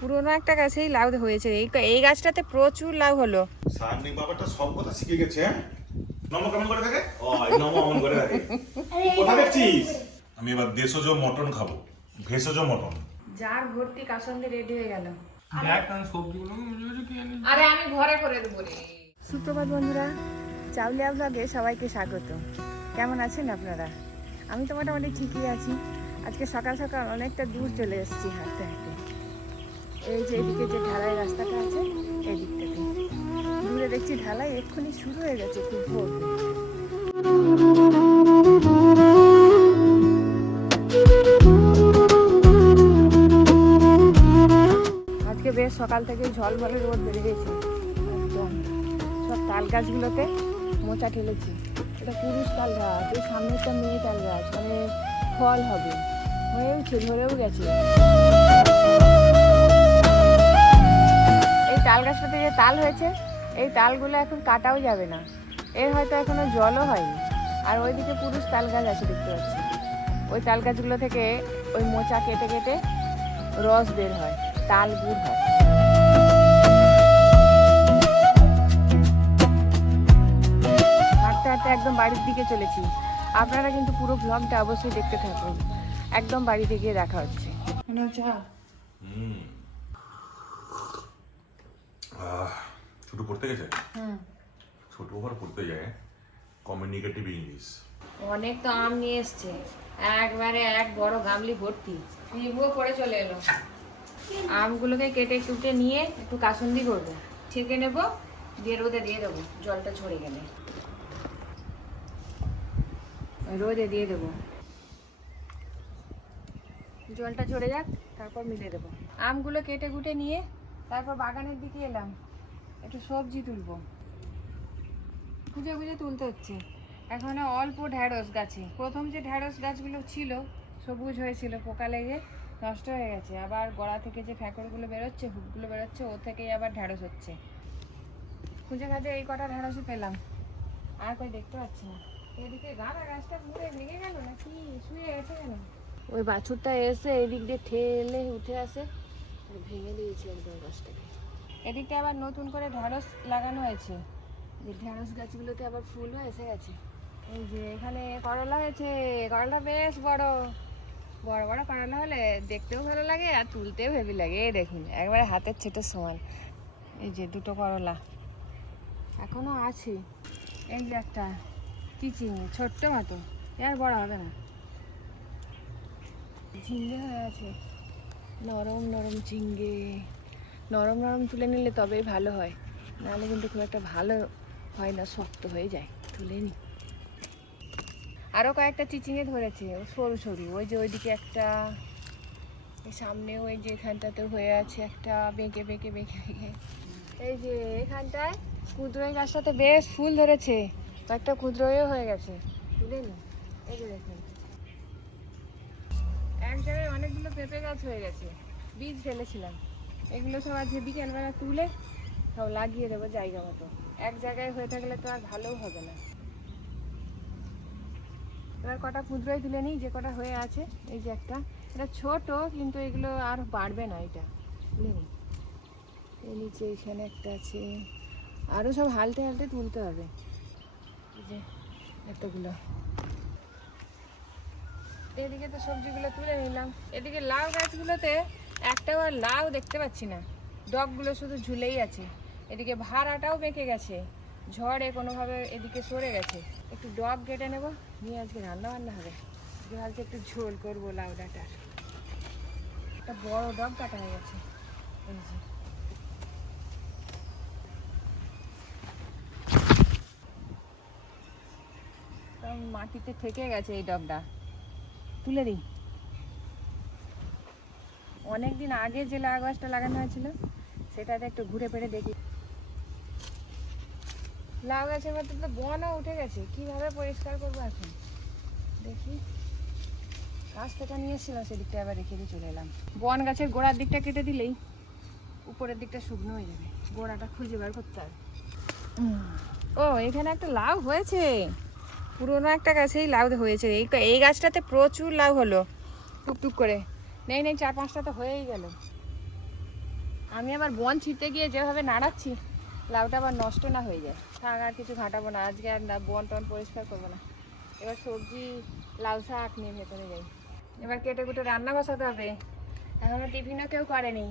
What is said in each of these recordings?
পুরোনো একটা গাছেই লাউ হয়েছে, এই গাছটাতে প্রচুর লাউ হলো। সান্নিক বাবাটা সব কথা শিখে গেছে। হ্যাঁ, নম কেমন করে থাকে? ও নম অমন করে থাকে। কোথা দেখছিস? আমি এবার দেশজ মটন খাবো, ভেষজ মটন। যার ভর্তি কাসন্দে রেডি হয়ে গেল। সবজিগুলো আরে আমি ঘরে করে দেবো রে। সুপ্রভাত বন্ধুরা, চাউলিয়া ব্লগে সবাইকে স্বাগত। কেমন আছেন আপনারা? আমি তো মোটামুটি ঠিকই আছি। আজকে সকাল সকাল অনেকটা দূর চলে এসেছি হাঁটতে হাঁটতে। এই যে এদিকে যে ঢালাই রাস্তাটা আছে এই দিকটাতে দূরে দেখছি ঢালাই এক্ষুনি শুরু হয়ে গেছে, খুব ভোর। আজকে বেশ সকাল থেকে ঝলমলে রোদ বেড়ে গেছে একদম। সব তাল গাছগুলোতে মোচা ঠেলেছি। এটা পুরুষ তাল গাছ, এই সামনেটা মেয়ে তাল গাছ, মানে ফল হবে, হয়েওছে, ধরেও গেছে। এই তাল গাছটাতে যে তাল হয়েছে এই তালগুলো এখন কাটাও যাবে না, এর হয়তো এখনো জলও হয়নি। আর ওইদিকে পুরুষ তাল গাছ আছে দেখতে পাচ্ছি, ওই তাল গাছগুলো থেকে ওই মোচা কেটে কেটে রস বের হয়, তাল গুড় হয়। হাঁটতে হাঁটতে একদম বাড়ির দিকে চলেছি। আপনারা কিন্তু পুরো ব্লগটা অবশ্যই দেখতে থাকুন, একদম বাড়িতে গিয়ে দেখা হচ্ছে। ছোট পড়তে গেছে? ছোট ওভার পড়তে যায় কমিউনিকেটিভ ইংলিশ। অনেক তো আম নিয়ে এসছে, একবারে এক বড় গামলি ভর্তি। নিবুও পড়ে চলে এলো। আমগুলোকে কেটে কুটে নিয়ে একটু কাসুন্দি করবো, ছেঁকে নেবো, দিয়ে রোদে দিয়ে দেবো, জলটা ঝরে গেলে রোদে দিয়ে দেবো, জলটা ঝরে যাক, তারপর মিলে দেবো। আমগুলো কেটে কুটে নিয়ে তারপর বাগানের দিকে এলাম, একটু সবজি তুলবো। খুঁজে খুঁজে তুলতে হচ্ছে। এখানে অল্প ঢ্যাঁড়স গাছে, প্রথম যে ঢ্যাঁড়স গাছগুলো ছিল সবুজ হয়েছিল, পোকা লেগে নষ্ট হয়ে গেছে। আবার গোড়া থেকে যে ফ্যাকড়গুলো বেরোচ্ছে, হুকগুলো বেরোচ্ছে, ও থেকেই আবার ঢ্যাঁড়স হচ্ছে। খুঁজে খাজে এই কটা ঢ্যাঁড়সই পেলাম, আর কই দেখতে পাচ্ছি না। এদিকে গাঁদা গাছটা ঘুরে ভেঙে গেল নাকি শুয়ে গেছে কেন? ওই বাছুরটা এসে এদিক দিয়ে ঠেলে উঠে আসে, ভেঙে দিয়েছে একদম গাছটাকে। এদিকটা আবার নতুন করে ঢ্যাঁড়স লাগানো হয়েছে, যে ঢ্যাঁড়স গাছগুলোতে আবার ফুলও এসে গেছে। এই যে এখানে করলা হয়েছে, করলা বেশ বড় বড় বড় করলা হলে দেখতেও ভালো লাগে আর তুলতেও হেভি লাগে। এই দেখুন একবারে হাতের ছোটোর সমান। এই যে দুটো করলা এখনো আছে। এই যে একটা চিচিঙে ছোট্ট মতো, আর বড় হবে না, ঝিঙ্গে হয়ে আছে, নরম নরম ঝিঙ্গে। নরম নরম তুলে নিলে তবেই ভালো হয়, নাহলে কিন্তু খুব একটা ভালো হয় না, শক্ত হয়ে যায়। তুলে নি। আরও কয়েকটা চিচিঙে ধরেছে, ও সরু সরু। ওই যে ওইদিকে একটা, এই সামনেও ওই যে এখানটাতেও হয়ে আছে একটা, বেঁকে বেঁকে বেঁকে বেঁকে। এই যে এখানটায় কুঁদরোই গাছটাতে বেশ ফুল ধরেছে, কয়েকটা কুঁদরোইও হয়ে গেছে, তুলে নি। এই যে দেখুন এক জায়গায় অনেকগুলো পেঁপে গাছ হয়ে গেছে, বীজ ফেলেছিলাম। এগুলো সব আজকে বিকেলবেলা তুলে সব লাগিয়ে দেবো জায়গা মতো। এক জায়গায় হয়ে থাকলে তো আর ভালোও হবে না। এবার কটা কুঁদরোই তুলে নিই, যে কটা হয়ে আছে। এই যে একটা, এটা ছোট কিন্তু এগুলো আর বাড়বে না, এটা তুলে নিই। এই নিচে এখানে একটা আছে, আরও সব হালতে হালতে তুলতে হবে। এই যে এতগুলো, এদিকে তো সবজিগুলো তুলে নিলাম। এদিকে লাউ গাছগুলোতে একটাও আর লাউ দেখতে পাচ্ছি না, ডগগুলো শুধু ঝুলেই আছে। এদিকে ভাড়াটাও বেঁকে গেছে, ঝড়ে কোনোভাবে এদিকে সরে গেছে। একটু ডগ কেটে নেব, নিয়ে আজকে রান্না বান্না হবে। ভাবছি একটু ঝোল করবো লাউ ডাঁটার। একটা বড় ডগ কাটা হয়ে গেছে, এই যে মাটিতে থেকে গেছে এই ডগটা, তুলে দিই। অনেকদিন আগে যে লাউ গাছটা লাগানো হয়েছিল সেটাতে একটু ঘুরে ফিরে দেখি। লাউ গাছের মধ্যে তো বনও উঠে গেছে, কিভাবে পরিষ্কার করবো এখন দেখি। গাছ থেকে নিয়ে এসেছিলাম, সেদিকটা আবার রেখে দিয়ে চলে এলাম। বন গাছের গোড়ার দিকটা কেটে দিলেই উপরের দিকটা শুকনো হয়ে যাবে, গোড়াটা খুঁজে বার করতে হবে। ও এখানে একটা লাউ হয়েছে, পুরোনো একটা গাছেই লাউ হয়েছে। এই গাছটাতে প্রচুর লাউ হলো টুকটুক করে। নেই নেই 4-5টা তো হয়েই গেল। আমি আবার বন ছিঁড়তে গিয়ে যেভাবে নাড়াচ্ছি লাউটা আবার নষ্ট না হয়ে যায়। থাক আর কিছু ঘাটাবো না আজকে, আর না বন টন পরিষ্কার করবো না। এবার সবজি লাউ শাক নিয়ে ভেতরে যাই। এবার কেটে কুটে রান্না বসাতে হবে। এখনো টিফিনও কেউ করেনি।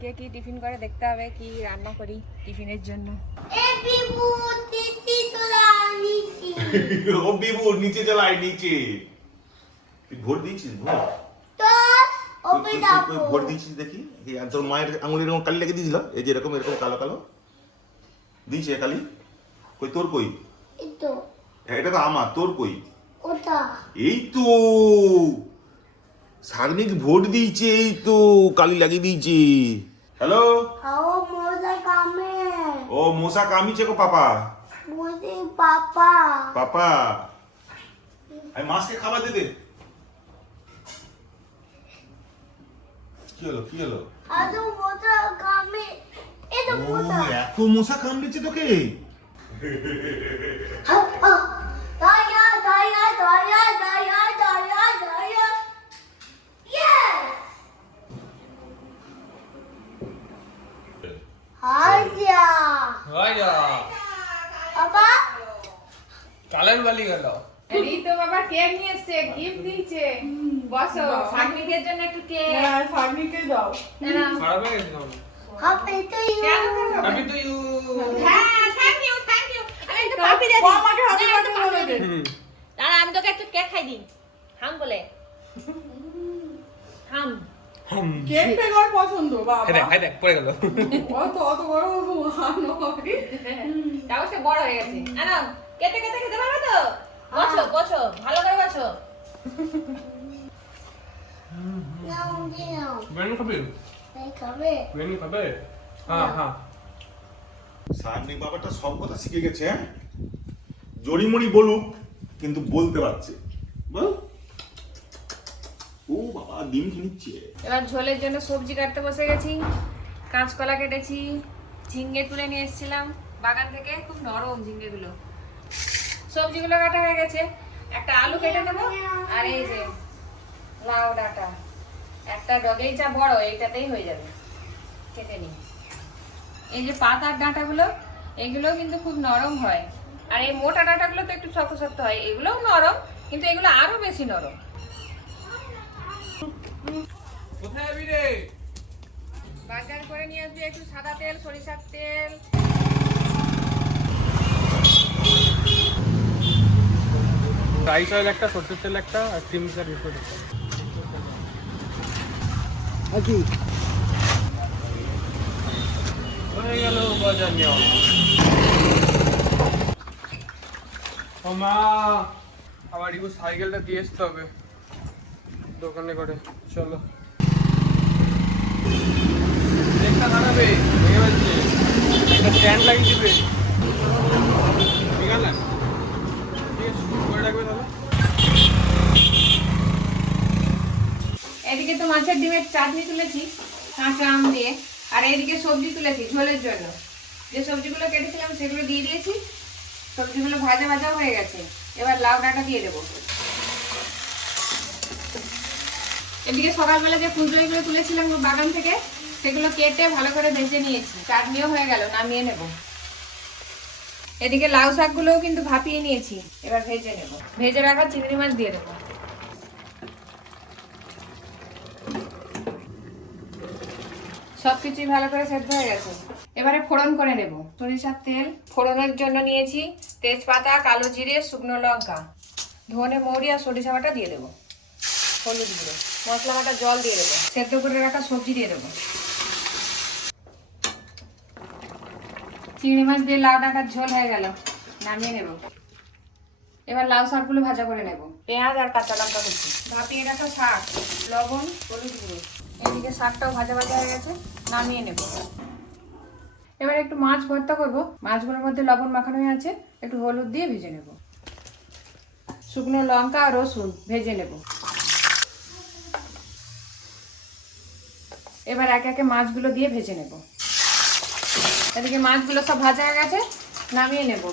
কে কি টিফিন করে দেখতে হবে, কি রান্না করি টিফিনের জন্য। ও বিবু নিচে চালায় নিচে। তুই ভোট দিয়েছিস ভোট? ভোট দিয়েছিস দেখি। আর তোর মায়ের আঙুলে এরকম কালি লেগে দিয়েছিল, এই যে এরকম এরকম কালো কালো দিয়েছে কালি। কই তোর কই? এটা তো আমার, তোর কই? এই তো সাগনিক ভোট দিয়েছে, এই তো কালি লাগিয়ে দিয়েছে। হ্যালো ও মশা কামিছে গো পাপা। পাপা আমি মাছকে খাবার দে দে। কি হলো কি হলো? এত মশা কামড়েছে তোকে? কালার বালি গেল। এই তো বাবা কেক নিয়ে এসেছে, গিফট দিয়েছে। বসো, সাগনিকের জন্য একটু কেক। হ্যাঁ, সাগনিকে দাও। না খারাপ হয়ে গেছে কেন? Happy to you. আমি তো ইউ। হ্যাঁ থ্যাংক ইউ থ্যাংক ইউ। আমি একটু কফি দিয়ে দিই। আমাকে হ্যাপি বার্থডে বলে দে। দাঁড়া আমি তোকে একটু কেক খাই দিই। হাম বলে হাম। কেকটা কার পছন্দ বাবা? হাই দেখ পড়ে গেল। অত বড় হানো। তাও সে বড় হয়ে গেছে। আনো কেটে কেটে খেতে পারবে তো? বসো বসো ভালো করে বসো। বেনু খাবে? বেনু খাবে? হ্যাঁ। সাগনিক বাবাটা সব কথা শিখে গেছে। হ্যাঁ জড়িমড়ি বলুক কিন্তু বলতে পারছে। বল ও বাবা ডিম খেয়ে এবার ঝোলের জন্য সবজি কাটতে বসে গেছি। কাঁচকলা কেটেছি, ঝিঙ্গে তুলে নিয়ে এসেছিলাম বাগান থেকে, খুব নরম ঝিঙ্গেগুলো। সবজিগুলো কাটা হয়ে গেছে। একটা আলু কেটে নেবো, আর এই যে লাউ ডাঁটা একটা ডগেই যা বড় এইটাতেই হয়ে যাবে, কেটে নিই। এই যে পাতার ডাঁটাগুলো এগুলো কিন্তু খুব নরম হয়, আর এই মোটা ডাঁটাগুলো তো একটু শক্ত শক্ত হয়। এগুলোও নরম কিন্তু এগুলো আরো বেশি নরম। কোথায় যাবি রে? বাজার করে নিয়ে আসবি একটু সাদা তেল, সরিষার তেল। রাইস অয়েল একটা, সরষের তেল একটা, আর ক্রিম চার বিস্কুট একটা। হয়ে গেল বাজার নেওয়া। ও মা, আবার ইগো সাইকেলটা দিয়ে আসতে হবে দোকানে করে। চলো একটা বানাবে ভেঙে ফেলছে, একটা স্ট্যান্ড লাগিয়ে দিবে। ঠিক আছে ঠিক আছে করে রাখবে তাহলে। এদিকে তো মাছের ডিমের চাটনি তুলেছি কাঁচা আম দিয়ে, আর এদিকে সবজি তুলেছি ঝোলের জন্য। যে সবজিগুলো কেটেছিলাম সেগুলো দিয়ে দিয়েছি। সবজিগুলো ভাজা ভাজাও হয়ে গেছে। এবার লাউ ডাঁটা দিয়ে দেবো। এদিকে সকালবেলা যে ফুলকপিগুলো তুলেছিলাম বাগান থেকে সেগুলো কেটে ভালো করে ভেজে নিয়েছি। চাটনিও হয়ে গেল, নামিয়ে নেব। এদিকে লাউ শাকগুলোও কিন্তু ভাপিয়ে নিয়েছি, এবার ভেজে নেব। ভেজে রাখা চিংড়ি মাছ দিয়ে দেবো। সবকিছুই ভালো করে সেদ্ধ হয়ে গেছে। এবারে ফোড়ন করে নেব। সরিষার তেল ফোড়নের জন্য নিয়েছি, তেজপাতা, কালো জিরে, শুকনো লঙ্কা, ধনে, মৌরি আর সরিষা বাটা দিয়ে দেবো। হলুদ গুঁড়ো, মশলা বাটা, জল দিয়ে দেবো। সেদ্ধ করে রাখা সবজি দিয়ে দেবো। চিংড়ি মাছ দিয়ে লাউ ডাঁটার ঝোল হয়ে গেল, নামিয়ে নেব। এবার লাউ শাকগুলো ভাজা করে নেব। পেঁয়াজ আর কাঁচা লঙ্কা কুচি, ভাপিয়ে রাখা শাক, লবণ, হলুদ গুঁড়ো। এদিকে শাকটাও ভাজা ভাজা হয়ে গেছে, নামিয়ে নেব। এবার একটু মাছ ভর্তা করব। মাছগুলোর মধ্যে লবণ মাখানো আছে, একটু হলুদ দিয়ে ভেজে নেব। শুকনো লঙ্কা আর রসুন ভেজে নেব। এবার একে একে মাছগুলো দিয়ে ভেজে নেব। এদিকে মাছগুলো সব ভাজা হয়ে গেছে, নামিয়ে নেব।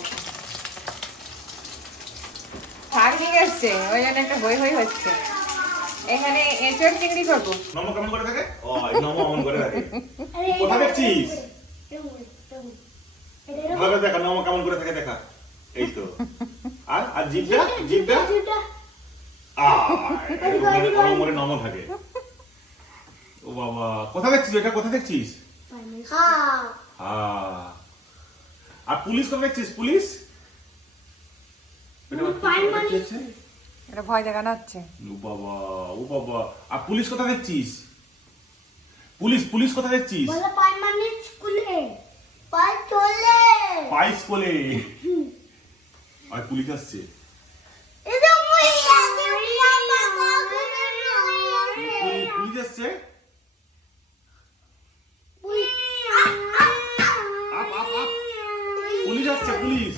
শাক নিয়ে এসছে, ওই জন্য একটা হই হই হচ্ছে। এখানে এঁচড় চিংড়ি করবো। নম কেমন করে থাকে? ও নম অমন করে থাকে। কোথা দেখছিস? ভালো করে দেখা নম কেমন করে থাকে দেখা। এই তো। আর জিভটা এরকম করে নম থাকে। ও বাবা, কোথা দেখছিস এটা? কোথা দেখছিস? হ্যাঁ। আর পুলিশ কোথা দেখছিস? পুলিশ? এটা ভয় দেখানো হচ্ছে। ও বাবা। আর পুলিশ কোথা দেখছিস? পুলিশ কোথা দেখছিস? পাইস কোলে। আর পুলিশ আসছে। পুলিশ আসছে। পুলিশ আসছে, পুলিশ।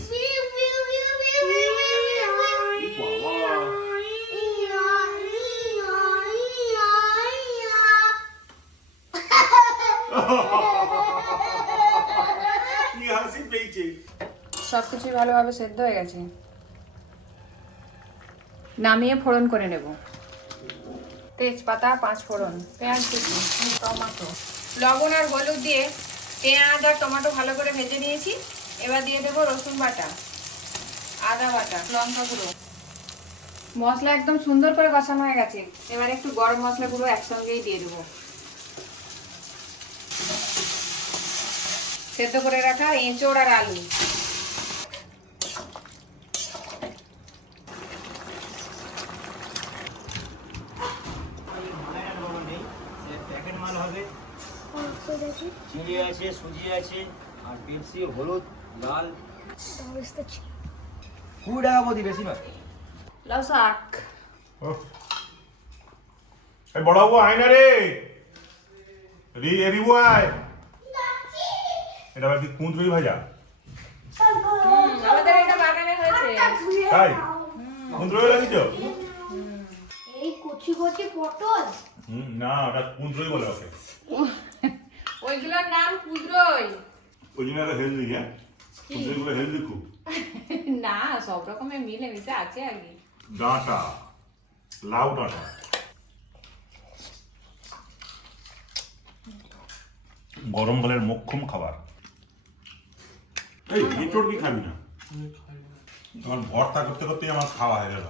কি হাসি পেয়েছে। সবকিছুই ভালোভাবে সেদ্ধ হয়ে গেছে, নামিয়ে ফোড়ন করে নেব। তেজপাতা, 5 ফোড়ন, পেঁয়াজ কুচি, টমেটো, লবণ আর হলুদ দিয়ে পেঁয়াজ আর টমেটো ভালো করে ভেজে নিয়েছি। এবার দিয়ে দেবো রসুন বাটা, আদা বাটা, লঙ্কা গুঁড়ো। মশলা একদম সুন্দর করে কষানো হয়ে গেছে। এবার একটু গরম মশলা গুঁড়ো একসঙ্গেই দিয়ে দেবো। সেদ্ধ করে রাখা এঁচড় আর আলু। প্যাকেট মাল হবে, চিনি আছে, সুজি আছে, আর পেপসি, হলুদ, লাল। 20 টাকা বদি, বেশি না। লাউ শাক। এই বড় বাবু আয় না রে। রিবু আয়। এটা আবার কি কুঁদরুই ভাজা? আমাদের এটা বাগানে হয়েছে। তাই কুঁদরুই লাগিয়েছ? এই কচি কচি পটল। না, ওটা কুঁদরুই বলে ওকে। ওইগুলোর নাম কুঁদরুই। ওই জন্য একটা হেলদি, হ্যাঁ কুঁদরুইগুলো হেলদি খুব। না, সব রকমের মিলে মিশে আছে আর কি। ডাঁটা, লাউ ডাঁটা। গরমকালের মোক্ষম খাবার। এই এঁচড় কি খাবি না? তোমার ভর্তা করতে করতেই আমার খাওয়া হয়ে গেল।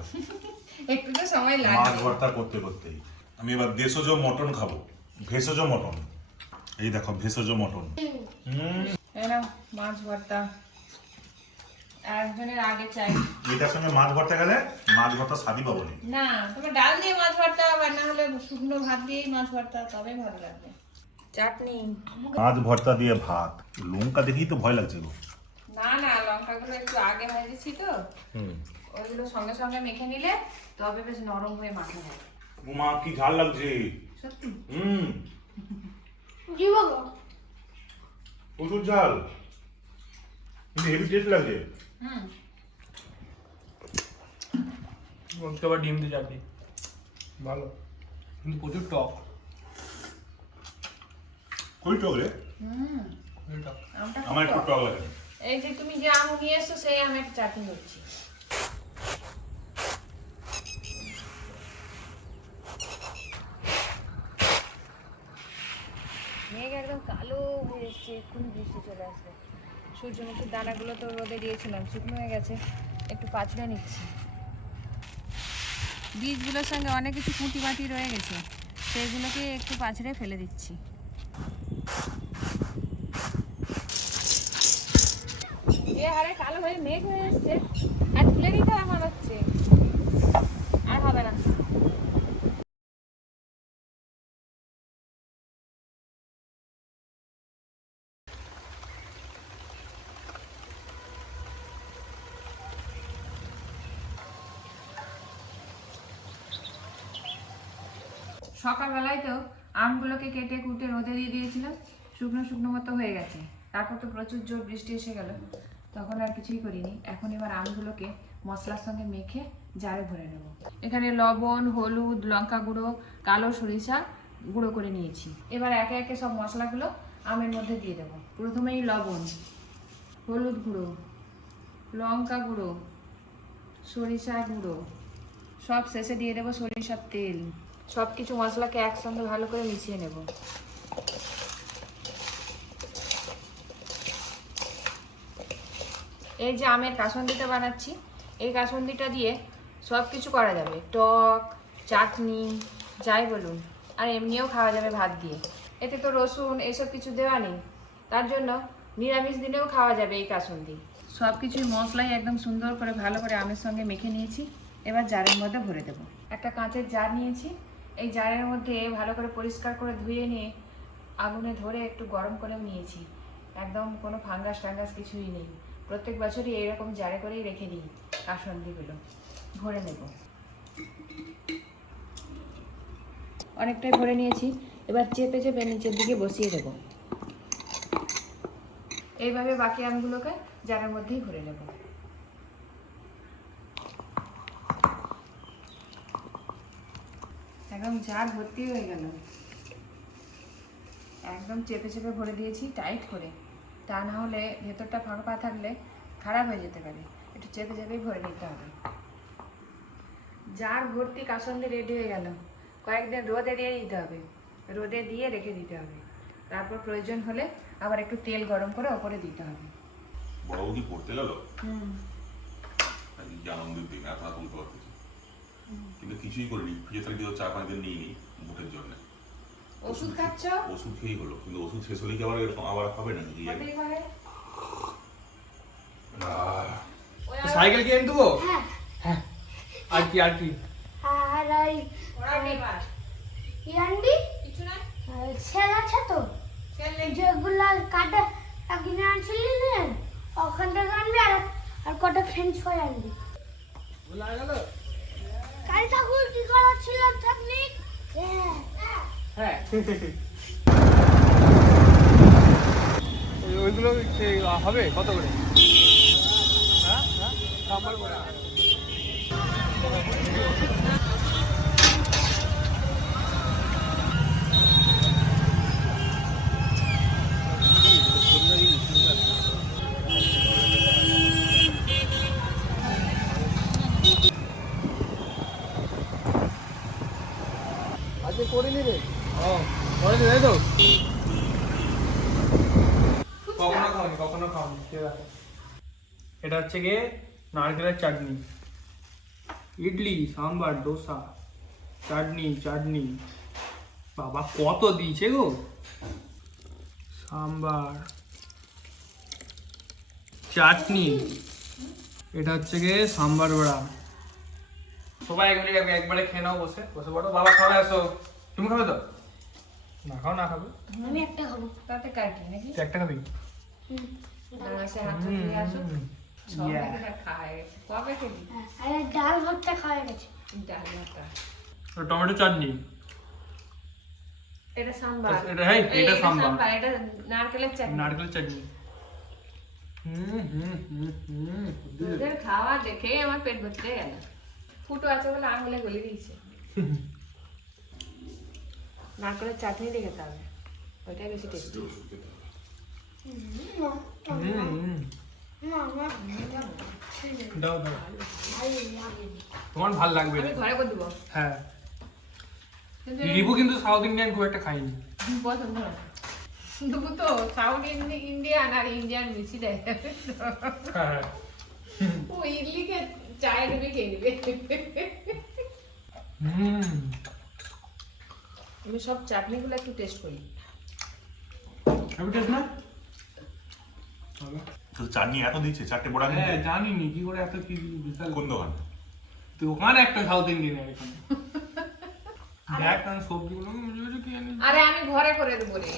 একটু তো সময় মাছ লাগে। ভর্তা করতে করতেই আমি এবার দেশজ মটন খাবো। ভেষজ মটন। এই দেখো ভেষজ মটন। এই নাও মাছ ভর্তা। একজনের আগে চাই। এটার সঙ্গে মাছ ভর্তা গেলে মাছ ভর্তা স্বাদই পাবো না। না, তুমি ডাল দিয়ে মাছ ভর্তা বা না হলে শুকনো ভাত দিয়েই মাছ ভর্তা, তবে ভালো লাগবে। চাটনি। মাছ ভর্তা দিয়ে ভাত। লঙ্কা দেখেই তো ভয় লাগছে গো। না না, লঙ্কাগুলো একটু আগে ভেজেছি তো, ওইগুলো সঙ্গে সঙ্গে মেখে নিলে তবে বেশ নরম হয়ে মাখা যায়। মা কি ঝাল লাগছে। সত্যি? প্রচুর ঝাল, কিন্তু হেভি টেস্ট লাগছে। আবার ডিম দিয়ে চাটনি ভালো, কিন্তু প্রচুর টক। কই টক রে? টক। আমটা খুব আমার একটু টক। টক লাগে। এই যে তুমি যে আম নিয়ে এসছো সেই আমের চাটনি করছি। মেঘ একদম কালো হয়ে এসছে, এক্ষুনি বৃষ্টি চলে আসবে। সূর্যমুখীর দানাগুলো তো রোদে দিয়েছিলাম, শুকনো হয়ে গেছে, একটু পাচড়ে নিচ্ছি। বীজগুলোর সঙ্গে অনেক কিছু কুটি বাটি রয়ে গেছে, সেইগুলোকে একটু পাচড়ে ফেলে দিচ্ছি। এ হারে কালো হয়ে মেঘ হয়ে এসছে, আর তুলে নিতে আমার হচ্ছে, আর হবে না। সকালবেলায় তো আমগুলোকে কেটে কুটে রোদে দিয়ে দিয়েছিলাম, শুকনো শুকনো মতো হয়ে গেছে। তারপর তো প্রচুর জোর বৃষ্টি এসে গেল, তখন আর কিছুই করিনি। এখন এবার আমগুলোকে মশলার সঙ্গে মেখে জারে ভরে নেব। এখানে লবণ, হলুদ, লঙ্কা গুঁড়ো, কালো সরিষা গুঁড়ো করে নিয়েছি। এবার একে একে সব মশলাগুলো আমের মধ্যে দিয়ে দেবো। প্রথমেই লবণ, হলুদ গুঁড়ো, লঙ্কা গুঁড়ো, সরিষা গুঁড়ো, সব শেষে দিয়ে দেবো সরিষার তেল। সব কিছু মশলাকে একসঙ্গে ভালো করে মিশিয়ে নেব। এই যে আমের কাসুন্দিটা বানাচ্ছি, এই কাসুন্দিটা দিয়ে সব কিছু করা যাবে, টক, চাটনি, যাই বলুন, আর এমনিও খাওয়া যাবে ভাত দিয়ে। এতে তো রসুন এইসব কিছু দেওয়া নেই, তার জন্য নিরামিষ দিনেও খাওয়া যাবে এই কাসুন্দি। সব কিছুই মশলাই একদম সুন্দর করে ভালো করে আমের সঙ্গে মেখে নিয়েছি। এবার জারের মধ্যে ভরে দেব। একটা কাঁচের জার নিয়েছি, এই জারের মধ্যে ভালো করে পরিষ্কার করে ধুয়ে নিয়ে আগুনে ধরে একটু গরম করেও নিয়েছি। একদম কোনো ফাঙ্গাস টাঙ্গাস কিছুই নেই। প্রত্যেক বছরই এইরকম জারে করেই রেখে দিই কাসুন্দিগুলো। ভরে নেব, অনেকটাই ভরে নিয়েছি। এবার চেপে চেপে নিচের দিকে বসিয়ে দেব। এইভাবে বাকি আমগুলোকে জারের মধ্যেই ভরে নেব। একদম জার ভর্তি হয়ে গেল। একদম চেপে চেপে ভরে দিয়েছি টাইট করে, তা না হলে ভেতরটা ফাঁকা থাকলে খারাপ হয়ে যেতে পারে। একটু চেপে চেপেই ভরে নিতে হবে। জার ভর্তি কাসুন্দি রেডি হয়ে গেল। কয়েকদিন রোদে দিয়ে দিতে হবে, রোদে দিয়ে রেখে দিতে হবে। তারপর প্রয়োজন হলে আবার একটু তেল গরম করে ওপরে দিতে হবে। বড় কি পড়তে গেল আনন্দের দিন এত তুলতে পারতেছি, কিন্তু কিছুই করিনি। ফ্রিজে থাকতে 4-5 দিন নিয়ে নিই ভোটের জন্য। ওষুধ খাচ্ছ? ওষুধ খেয়েই হলো, কিন্তু ওষুধ শেষ হলে কি আবার এরকম আবার হবে না? হতেই পারে। সাইকেল কিনে দেবো? হ্যাঁ। হ্যাঁ। আর কি আর কি? আর ওই ওরা নেবার ইয়ান্ডি কিছু না, সেল আছে তো, খেল নেই। যেগুলো কাটে কিনে আনছিলি না, ওখান থেকে আনবি। আর কটা ফ্রেঞ্চ ফ্রাই আনবি। বলা গেল? কাল ঠাকুর কি করাচ্ছিলাম আপনি? হ্যাঁ। ওইগুলো হবে কত করে? হ্যাঁ হ্যাঁ, সাম্বার করে। আজকে করে নিবে? ও করে নিবে তো? কখনো খাওনি ঠিক আছে। এটা হচ্ছে গিয়ে নারকেলের চাটনি, ইডলি, সাম্বার, ডোসা, চাটনি। বাবা কত দিয়েছে গো! সাম্বার, চাটনি, এটা হচ্ছে গিয়ে সাম্বার বড়া। সবাই একবারে খেয়ে নাও, বসে পড়ো। বাবা খাবে, আসো। তুমি খাবে তো? না খাও, না খাবে? আমি একটা খাবো। তাতে কার কি নাকি? তুই একটা খাবি? সে হাত ধুয়ে আসুক, সব নাকি খায়। কবে খেলি আরে ডাল ভাতটা খাওয়া গেছে। ডাল ভাতটা? টমেটো চাটনি, এটা সাম্বার। এটা হ্যাঁ, এটা সাম্বার। এটা নারকেলের চাটনি। নারকেলের চাটনি। তোদের খাওয়া দেখেই আমার পেট ভর্তি গেল। ফুটো আছে বলে আঙুলে গলে দিয়েছে। নারকেলের চাটনি দিয়ে খেতে হবে, ওইটাই বেশি টেস্টি। দাও তোমার ভাল লাগবে। আমি ঘরে করে দেবো। হ্যাঁ, রিভু কিন্তু সাউথ ইন্ডিয়ান খুব একটা খাইনি। পছন্দ না দুপুর তো সাউথ ইন্ডিয়ান আর ইন্ডিয়ান মিশি দেয়। হ্যাঁ, ও ইডলি খেয়ে চায়ের ডুবে খেয়ে নেবে। আমি সব চাটনিগুলো একটু টেস্ট করি। আমি টেস্ট না তো চাটনি এত দিচ্ছে, 4টে বড়া হ্যাঁ, কিনতে? জানিনি কি করে এত কি বিশাল কোন দোকান? দোকান একটা সাউথ ইন্ডিয়ান এখানে। দেখ না সবজিগুলো বুঝে বুঝে কি আনি। আরে আমি ঘরে করে দেবো রে।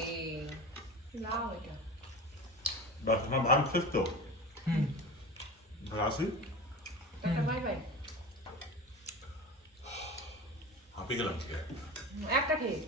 লাও এটা বাস আমার ভাত শেষ তো। আসি, একটা বাই বাই। হাঁপিয়ে গেলাম। একটা খেয়ে